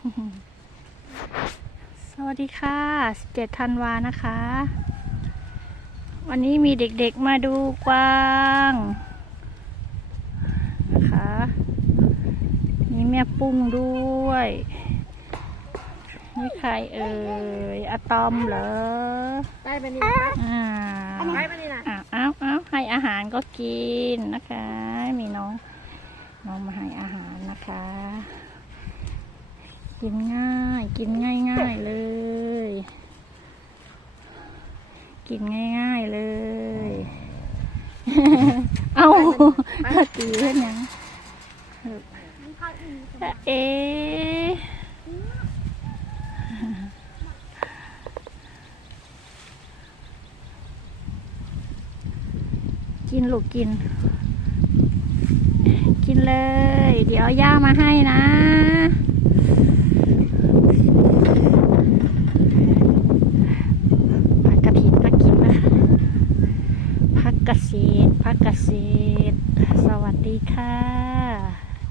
สวัสดีค่ะ 17ธันวานะคะ วันนี้มีเด็กๆมาดูกวางนะคะมีแม่ปุ้งด้วยนี่ใครเอ่ยอะตอมเหรอได้ปะนี่อ่าได้ปะนี่นะอ้าวอ้าวอ้าวให้อาหารก็กินนะคะ มีน้อง น้องมาให้อาหารนะคะ กินง่าย กินง่ายง่ายๆเลย กินง่ายๆเลย เอาตีเพื่อนยังเอ๊ะกินลูกกิน กินเลย เดี๋ยวเอาย่ามาให้นะผักกระถินผักกินนะคะผัก เกษตรพักเกษตร สวัสดีค่ะ